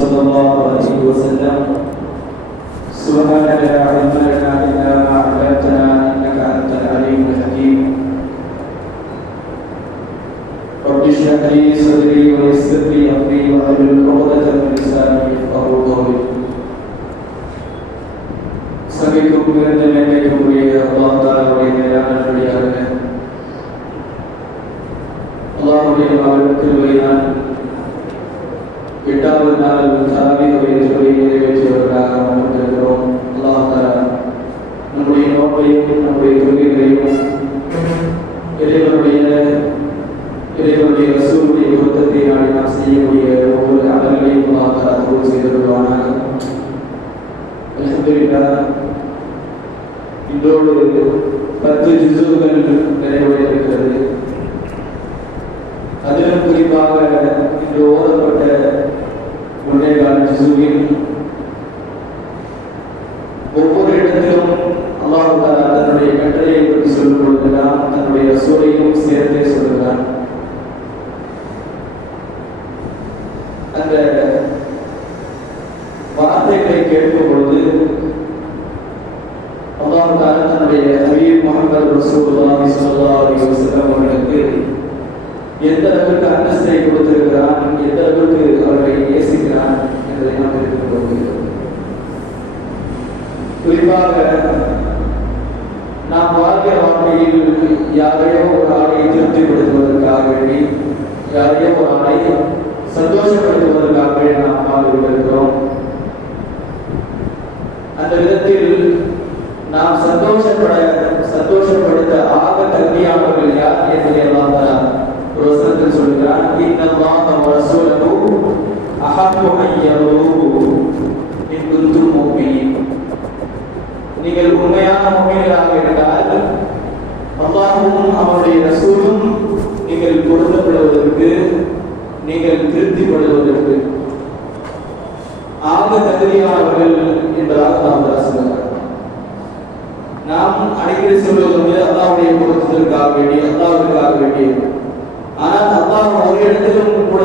صلى الله عليه وسلم سبحانك لا علم لنا إلا ما علمتنا إنك أنت العليم الحكيم رب اشرح لي صدري ويسر لي أمري واحلل عقدة من لساني يفقهوا قولي சபைக்கும் பிறந்த மேன்மைக்குரிய அல்லாஹ் தஆலாவுடைய மேலான நல்லடியார்களே, அல்லாஹ்வுடைய கிருபையினால் 8வது நாள் தராவீஹுடைய தொழுகையை நிறைவேற்றியவர்களாக அமர்ந்திருக்கிறோம். அல்லாஹ் தஆலா நம்முடைய நோன்பையும் நம்முடைய தொழுகைகளையும் இறைவனுடைய ரசூலுடைய பொருத்தத்தை நாடி நாம் செய்யக்கூடிய ஒவ்வொரு அமல்களையும் அல்லாஹ் தஆலா கபூல் செய்திருவானாக. அல்ஹம்துலில்லாஹ், இதோடு 10 ஜுஸுகள் நிறைவடைய இருக்கிறது. அதிலும் குறிப்பாக இன்று ஓதப்பட்ட 1.25 ஜுஸுவில் ஒவ்வொரு இடத்திலும் அல்லாஹ் தஆலா தன்னுடைய கட்டளையை பற்றி சொல்லும் பொழுதெல்லாம் தன்னுடைய ரசூலையும் சேர்த்தே சொல்கிறான். அந்த வார்த்தைகளை கேட்கும் பொழுது அல்லாஹ் தஆலா தன்னுடைய ஹபீப் முஹம்மது ரசூலுல்லாஹி ஸல்லல்லாஹு அலைஹி வஸல்லம் அவர்களுக்கு எந்த அளவுக்கு அந்தஸ்தை கொடுத்திருக்கிறான், எந்த அளவுக்கு அவர்களை நேசிக்கிறான் என்பதை நாம் தெரிந்து கொள்கிறோம். குறிப்பாக நாம் வாழ்கிற வாழ்க்கையில் யாரையோ ஒரு ஆளை திருப்திப்படுத்துவதற்காக வேண்டி, யாரையோ ஒரு ஆளை சந்தோஷப்படுத்துவதற்காக வேண்டி நாம் வாழ்ந்து கொண்டிருக்கிறோம். அந்த விதத்தில் நாம் சந்தோஷப்படுத்த ஆக தகுதியானவர்கள் யார் என்பதை அல்லாஹ் தஆலா ஒரு வசனத்தில் சொல்கிறான். இன்னல்லாஹ வ ரசூலுஹு அஹqqு அன் யர்தூஹு இன் குன்தும் முஃமினீன். நீங்கள் உண்மையான முஃமின்களாக இருந்தால் அல்லாஹ்வும் அவருடைய ரசூலும் நீங்கள் பொருத்தப்படுவதற்கு, நீங்கள் திருப்திப்படுவதற்கு ஆக தகுதியானவர்கள் என்பதாக அல்லாஹ் சொல்கிறார். நாம் அடிக்கடி சொல்வது அல்லாஹ்வுடைய பொருத்தத்திற்காக வேண்டி, அல்லாஹ்வுக்காக வேண்டி. ஆனால் அல்லாஹ் ஒரு இடத்திலும் கூட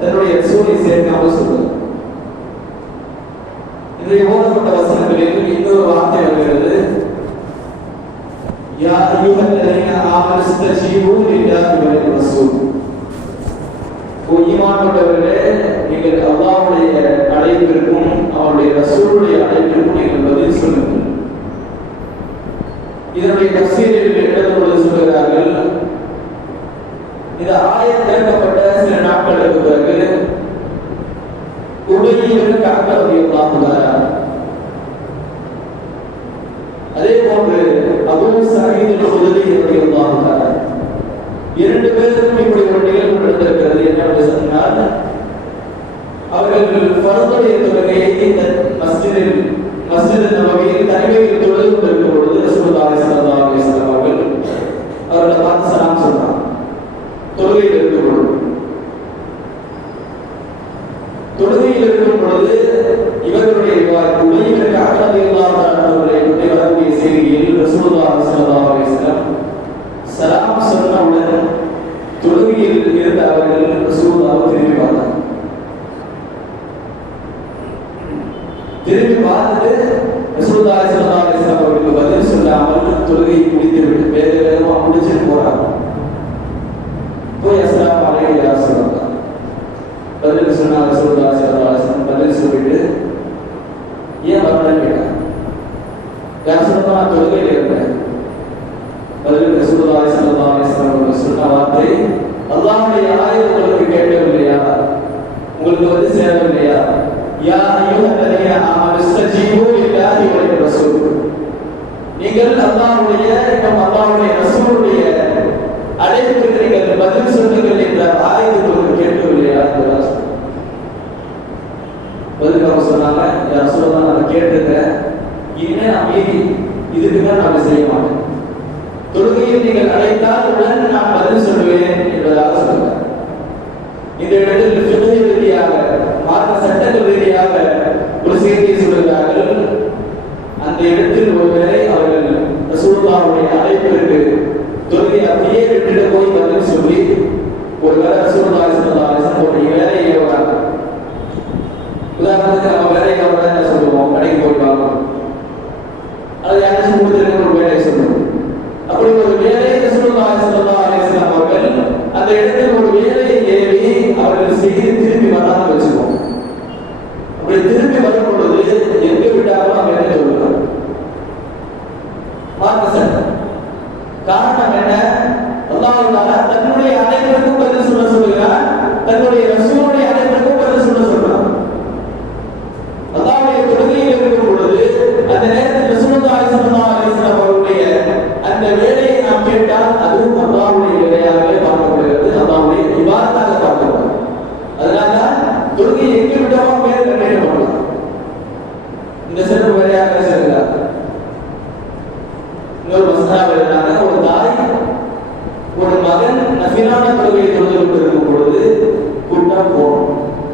தன்னுடைய ரசூலை சேர்க்காமல் சொல்வது. இன்றைய ஓதப்பட்ட வசனங்களில் இன்னொரு வார்த்தை வருகிறது. யா அய்யுஹல்லதீன ஆமனு இஸ்தஜீபு லில்லாஹி வ லிர்ரசூல். ஈமான் கொண்டவர்களே, நீங்கள் அல்லாஹ்வுடைய அழைப்பிற்கும் அவருடைய ரசூலுடைய அழைப்பிற்கும் நீங்கள் பதில் சொல்லுங்கள். இதனுடைய தஃசீரில் எழுதப்பட்டு சொல்கிறார்கள், இந்த ஆயத் இறக்கப்பட்ட சில நாட்களுக்கு பிறகு உபையிற்கு ரலியல்லாஹு தஆலா, அதே போன்று அபூ ஸஈத் அல்-குத்ரி ரலியல்லாஹு தஆலா, 2 பேருக்கும் இப்படி ஒரு நிகழ்வு நடந்திருக்கிறது. என்னவென்று சொன்னால், அவர்கள் ஃபர்துடைய தொழுகையை இந்த மஸ்ஜித் நபவியில் தனிமையில் தொழுது கொண்டிருக்கும் பொழுது ரசூலுல்லாஹி ஸல்லல்லாஹு அலைஹி வஸல்லம் அவர்களை பார்த்து சலாம் சொன்னார். தொழுகையில் இருக்கும் பொழுது இவர்களுடைய உபையிற்கு ரலியல்லாஹு அவர்களுடைய வரக்கூடிய செய்தியில் ரசூலுல்லாஹி ஸல்லல்லாஹு அலைஹி வஸல்லம் சலாம் சொன்னவுடன் தொழுகையில் இருந்த அவர்கள் ரசூலுல்லாஹை திரும்பி பார்த்தார். திரும்பி பார்த்துட்டு ரசூலுல்லாஹி ஸல்லல்லாஹு அலைஹி வஸல்லம் அவர்களுக்கு பதில் சொல்லாமல் தொழுகையை முடித்துவிட்டு வேகமாக முடிச்சுட்டு போறாங்க. போய் அஸ்ஸலாமு அலைக்கும் யா ரசூலல்லாஹ் பதில் சொன்னார். ரசூலுல்லாஹி ஸல்லல்லாஹு அலைஹி வஸல்லம் பதில் சொல்லிட்டு ஏன் வரலன்னு கேட்டாங்க. யா ரசூலல்லாஹ், நான் தொழுகையில் இருந்தேன். பதில் ரசூலுல்லாஹி ஸல்லல்லாஹு அலைஹி வஸல்லம் அவர்கள் சொன்ன வார்த்தை, அல்லாஹ்வுடைய ஆயத் உங்களுக்கு கேட்கவில்லையா, உங்களுக்கு வந்து சேரவில்லையா? யா அய்யுஹல்லதீன ஆமனு இஸ்தஜீபு லில்லாஹி வ லிர்ரசூல். நீங்கள் அல்லாஹ்வுடைய ரசூலுடைய அழைப்புக்கு நீங்கள் பதில் சொல்லுங்கள் என்ற ஆயத்தை உங்களுக்கு கேட்கவில்லையா? பதில் அவங்க சொன்னாங்க, யா ரசூலல்லாஹ், நான் கேட்டிருக்கேன், இனிமே நான் இதுக்கு தான் நான் செய்ய மாட்டேன். தொழுகையில் நீங்கள் அழைத்தால் உடன் நான் பதில் சொல்லுவேன் என்பதாக சொல்லுங்க. இந்த இடத்தில் ஃபிக்ஹ் ரீதியாக, மார்க்க சட்டங்கள் ரீதியாக ஒரு செய்தியை சொல்கிறார்கள். அந்த இடத்தில் ஒருவேளை அவர்கள் ரசூலுல்லாஹ்வுடைய அழைப்பிற்கு தொழுகை அப்படியே விட்டுட்டு போய் பதில் சொல்லி ஒரு வேளை ரசூலுல்லாஹி ஸல்லல்லாஹு அலைஹி வஸல்லம் ஒரு வேலையை உதாரணத்துக்கு நம்ம வேலைக்கு அவரை என்ன சொல்லுவோம், கடைக்கு போய் பார்க்கணும், அது யாராச்சும் கொடுத்துருக்க ஒரு வேலையை சொல்லுவோம். அப்படி ஒரு வேலையை ரசூலுல்லாஹி ஸல்லல்லாஹு அலைஹி வஸல்லம் அவர்கள் அந்த இடத்தில் ஒரு வேலையை ஏறி அவர்கள் செய்து திரும்பி வராமல் வச்சுக்குவோம். அப்படி திரும்பி வரும் பொழுது எங்க விட்டாலும் அங்க என்ன சொல்லுவாங்க, மார்க்க சட்டம். காரணம் என்ன? அல்லாஹ் தன்னுடைய அழைப்பிற்கும் பதில் சொல்ல சொல்லுகிறார், தன்னுடைய ரசூலுடைய அழைப்பிற்கும் பதில் சொல்ல சொல்றார். அல்லாஹ்வுடைய தொழுகையில் இருக்கும் பொழுது அந்த நேரத்தில் ரசூலுல்லாஹி ஸல்லல்லாஹு அலைஹி வஸல்லம் அவருடைய அந்த வேலையை நாம் கேட்டால் அதுவும் அல்லாஹ்வுடைய வேலையாகவே பார்க்கப்படுகிறது, அல்லாஹ்வுடைய இபாதத்தாக பார்க்கப்படுகிறது. அதனால தொழுகை எங்கே விட்டோமோ பேர் கண்டிப்பாக பண்ணலாம். இந்த சிறப்பு வேலையாக சொல்கிறார். இன்னொரு மசனா எழுதுறாங்க, ஒரு தாய் ஒரு மகன் நஃபிலான தொழுகையை தொழுது கொண்டிருக்கும் பொழுது கூட்டம் போகும்,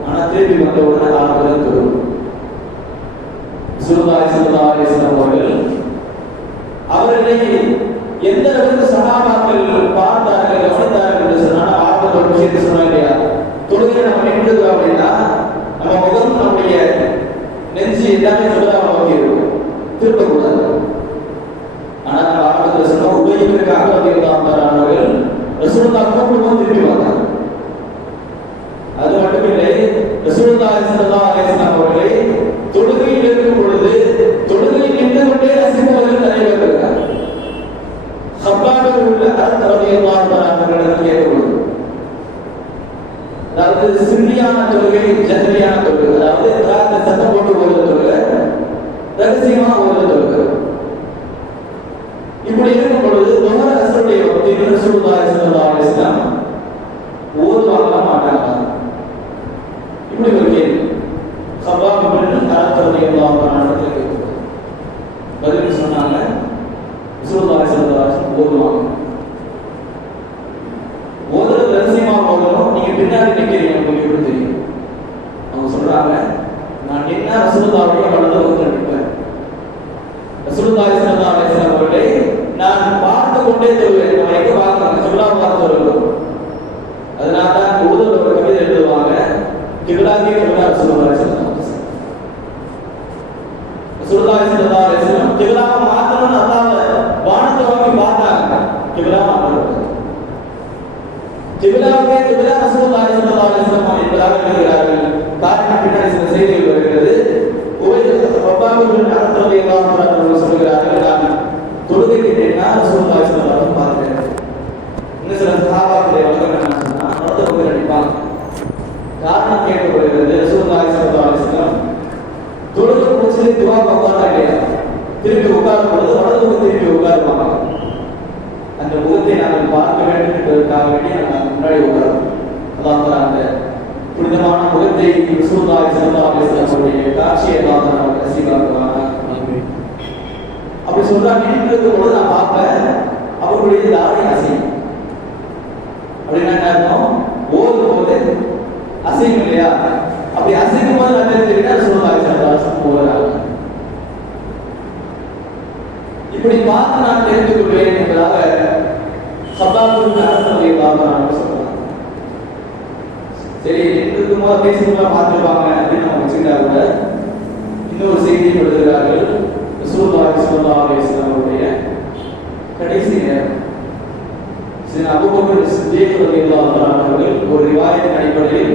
ஆனா திருப்பி வந்தவுடன் ஆரம்பத்தில் தொழுகும். ரசூலுல்லாஹி ஸல்லல்லாஹு அலைஹி வஸல்லம் அவர்களை எந்த அளவுக்கு சஹாபாக்கள் பார்த்தார்கள், கவனித்தார்கள் என்று சொன்னால் ஆரம்பத்தில் ஒரு விஷயத்தை சொன்னாங்க இல்லையா, தொழுகை நம்ம நின்றுதோம் அப்படின்னா நம்ம முகம், நம்முடைய நெஞ்சு எல்லாமே சொல்லலாம் நோக்கி இருக்கும், திருப்பக்கூடாது. ஆனா நம்ம ஆரம்பத்தில் சொன்ன உபயோகிக்காக அவர்கள் ரசூலுல்லாஹ் கூப்பிடும்போது திரும்பி வந்தாங்க. அது மட்டுமில்லை, ரசூலுல்லாஹி ஸல்லல்லாஹு அலைஹி வஸல்லம் அவர்களை தொழுகையில் இருக்கும் பொழுது தொழுகையில் நின்று கொண்டே ரசிப்பவர்கள் நிறைய பேர் இருக்காங்க. ஹப்பாபில் உள்ள அரத் ரலியல்லாஹு தஆலா அவர்களிடம் கேட்கும்போது, அதாவது சிறியான தொழுகை, ஜஹரியான தொழுகை, அதாவது கிராத் சத்தம் போட்டு ஓதுற தொழுகை, ரகசியமா ஓதுற தொழுகை. இப்படி இருக்கும் பொழுது தொஹர் அஸ்ருடைய வக்தில் ரசூலுல்லாஹி ஸல்லல்லாஹு அலைஹி வஸல்லம் ஓதுவாங்க மாட்டாங்க. இப்படி ஒரு கேள்வி ஹப்பாப் இப்னு அரத் ரலியல்லாஹு தஆலா பதில் சொன்னாங்க, ரசூலுல்லாஹி ஸல்லல்லாஹு அலைஹி வஸல்லம் ஓதுவாங்க. ஓதுறது ரகசியமா ஓதணும், நீங்க பின்னாடி நிக்கிறீங்க, உங்களுக்கு எப்படி தெரியும்? அவங்க சொல்றாங்க, நான் நின்னா ரசூலுல்லாஹ்வுடைய வலது பக்கத்துல நிற்பேன். ரசூலுல்லாஹி ஸல்லல்லாஹு அலைஹி வஸல்லம் அவர்களை நான் பார்த்து கொண்டே சொல்வேன். நான் எங்க பார்க்கறாங்க, சுல்லா பார்த்து சொல்லுவோம். அதனால தான் உருதுல ஒரு கவிதை எழுதுவாங்க, கிப்லாகி கிப்லா ரசூலுல்லாஹி ஸல்லல்லாஹு அலைஹி வஸல்லம். ரசூலுல்லாஹி ஸல்லல்லாஹு அலைஹி வஸல்லம் கிப்லாவை மாத்தணும்னு அல்லாஹ் வானத்தை நோக்கி பார்த்தாங்க, கிப்லா மாத்தணும். கிப்லாவே கிப்லா ரசூலுல்லாஹி ஸல்லல்லாஹு அலைஹி வஸல்லம் என்பதாக எழுதுகிறார்கள். காரணம் பின்னாடி சில செய்திகள் வருகிறது. சொல்லுகிறார்கள், நான் தொழுகைக்கு நின்னா ரசூலுல்லாஹி ஸல்லல்லாஹு அலைஹி வஸல்லம் பார்த்தேன். இன்னும் சில சஹாபாக்களுடைய வழக்கம் என்ன சொன்னா, நடந்து போய் அடிப்பாங்க. காரணம் கேட்கப்படுகிறது, ரசூலுல்லாஹி ஸல்லல்லாஹு அலைஹி வஸல்லம் தொழுகை முடிச்சு துவா உட்கார்ந்தா இல்லையா, திருப்பி உட்காரும் பொழுது வலது பக்கம் திருப்பி உட்காருவாங்க. அந்த முகத்தை நாங்கள் பார்க்க வேண்டும் என்பதற்காக வேண்டி நாங்கள் முன்னாடி உட்காரும். அல்லாஹ் அந்த புனிதமான முகத்தை ரசூலுல்லாஹி ஸல்லல்லாஹு அலைஹி வஸல்லம் அவருடைய காட்சியை அல்லாஹ் நமக்கு நசீபாக்குவாங்க. அப்படி சொல்றாங்க, நின்றது பொழுது நான் பார்ப்பேன் அவர்களுடைய தாடி அசையும். அப்படின்னா என்ன அர்த்தம்? ஓதும் போது அசையும் இல்லையா, அப்படி அசைக்கும் போது நான் தெரிஞ்சுக்கிட்டேன் ரசூலுல்லாஹி ஸல்லல்லாஹு அலைஹி வஸல்லம் ஓதுறாங்க. இப்படி பார்த்து நான் தெரிந்து கொள்வேன் என்பதாக சபாபுல் அரசவை பார்க்கிறாங்க சொல்றாங்க. சரி, நின்றுக்கும் போது பேசிக்கலாம் பார்த்துருப்பாங்க அப்படின்னு நம்ம வச்சுக்கிட்டா கூட இன்னொரு செய்தியை எழுதுகிறார்கள். ரசூலுல்லாஹி ஸல்லல்லாஹு அலைஹி வஸல்லம் அவருடைய கடைசி நேரம் அபூபக்கர் சித்தீக் ரலியல்லாஹு தஆலா அவர்கள் ஒரு ரிவாயத்தின் அடிப்படையில்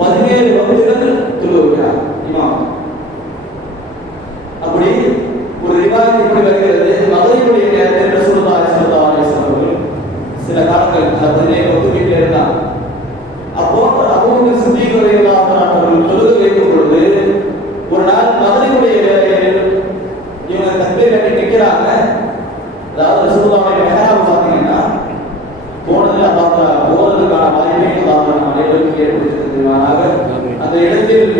17 வக்துகள் தொழுகிறார் இமாம். அப்படி ஒரு ரிவாயத் இப்படி வருகிறது, மகரிபுடைய நேரத்தில் ரசூலுல்லாஹி ஸல்லல்லாஹு அலைஹி வஸல்லம் அவர்கள் சில காலங்கள் 17 வக்துகளில் இருந்தார். அப்போ அபூபக்கர் சித்தீக் ரலியல்லாஹு தஆலா அவர்கள் தொழுகை வைக்கும் பொழுது ஒரு நாள் மகரிபுடைய வேளையில் இவங்க தக்பீர் கட்டி நிற்கிறாங்க. அதாவது ரசூலுல்லாஹ்வுடைய மெஹராப் பார்த்தீங்கன்னா போனதுல அல்லாஹ் போனதுக்கான வாய்ப்பை அல்லாஹ் நம்ம அனைவருக்கும் ஏற்படுத்தியிருக்கிறானாக. அந்த இடத்தில்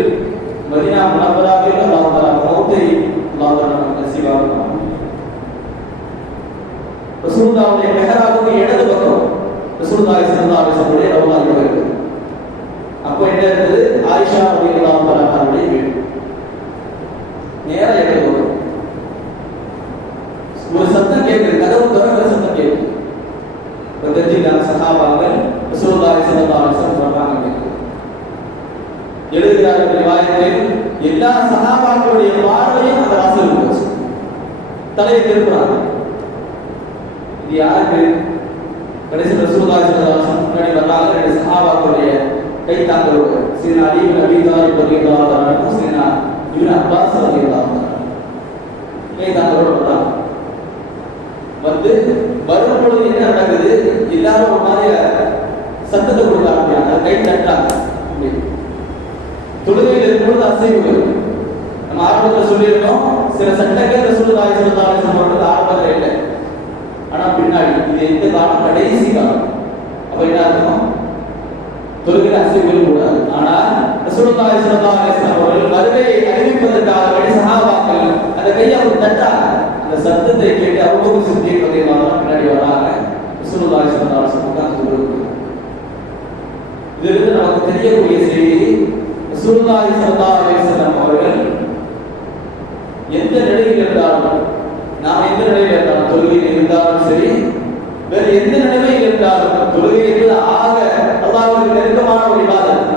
மதீனா முனவ்வராவில் அல்லாஹ் மௌத்தை அல்லாஹ் நமக்கு நசீபாக்குவான். ரசூலுல்லாஹ்வுடைய மெஹராபுக்கு இடது பக்கம் ரசூலுல்லாஹி ஸல்லல்லாஹு அலைஹி வஸல்லம் ரவுலா இருக்குது. அப்போ என்ன இருக்குது? ஆயிஷா ரலியல்லாஹு அன்ஹாவுடைய வீடு. நேரா இடது பக்கம் ஒரு சத்தம் கேட்குது, கதவு திறக்கிற சத்தம் கேட்குது. சஹாபாக்கள் ரசூலுல்லாஹி ஸல்லல்லாஹு அலைஹி வஸல்லம் சொல்றாங்க, எழுதுகிறார்கள் ரிவாயத்தில் எல்லா சஹாபாக்களுடைய பார்வையும் அந்த வாசலுக்கு போச்சு. தலையை திருப்புறாங்க. இது யாருக்கு? கடைசி ரசூலுல்லாஹி ஸல்லல்லாஹு அலைஹி வஸல்லம் முன்னாடி வர்றாங்க. ரெண்டு சஹாபாக்களுடைய கை தாங்களோடு சீனா அலி இப்னு அபீ தாலிப் ரலியல்லாஹு அன்ஹு, சீனா இப்னு அப்பாஸ் ரலியல்லாஹு அன்ஹு கை தாங்களோடு வர்றாங்க. வந்து வரும் பொழுது என்ன நடக்குது? எல்லாரும் ஒரு மாதிரி சத்தத்தை கொடுக்க ஆரம்பிக்கிறாங்க, கை தட்டுறாங்க. தொழுகையில் இருக்கும்போது அசைவுகள் நம்ம ஆரம்பத்தில் சொல்லியிருக்கோம். சில சட்டங்கள் ரசூலுல்லாஹி ஸல்லல்லாஹு அலைஹி வஸல்லம் ஆரம்பத்தில் இல்லை, ஆனா பின்னாடி இது எந்த காலம்? கடைசி காலம். அப்ப என்ன அர்த்தம்? தொழுகையில் அசைவுகள் கூடாது. ஆனால் ரசூலுல்லாஹி ஸல்லல்லாஹு அலைஹி வஸல்லம் அவர்கள் வருகையை அறிவிப்பதற்காக வேண்டி சஹாபாக்கள் அந்த கையை அவர் தட்டாங்க. அந்த சத்தத்தை கேட்டு அபூபக்கர் சித்திக் ரலியல்லாஹு அன்ஹு பின்னாடி வராங்க. ரசூலுல்லாஹி ஸல்லல்லாஹு அலைஹி வஸல்லம் உட்கார்ந்து சொல்றாங்க. இதிலிருந்து நமக்கு தெரியக்கூடிய செய்தி, ரசூலுல்லாஹி ஸல்லல்லாஹு அலைஹி வஸல்லம் அவர்கள் எந்த நிலையில் இருந்தாலும், நாம் எந்த நிலையில் இருந்தாலும், தொழுகையில் இருந்தாலும் சரி, வேறு எந்த நிலைமையில் இருந்தாலும், தொழுகை என்பது ஆக அல்லாஹ்வுக்கு நெருக்கமான ஒரு இபாதத்.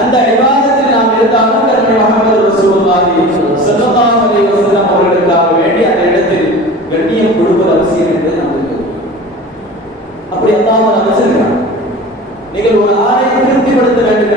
அந்த இபாதத்தில் நாம் இருந்தாலும் கர்ம முஹம்மது ரசூலுல்லாஹி ஸல்லல்லாஹு அலைஹி வஸல்லம் அவர்களுக்காக வேண்டி அந்த இடத்தில் கண்ணியம் கொடுப்பது அவசியம் என்பதை நாம் தெரிந்து. அப்படி அல்லாஹ் அமைச்சிருக்கிறான். நீங்கள் ஒரு ஆளை திருப்திப்படுத்த வேண்டும்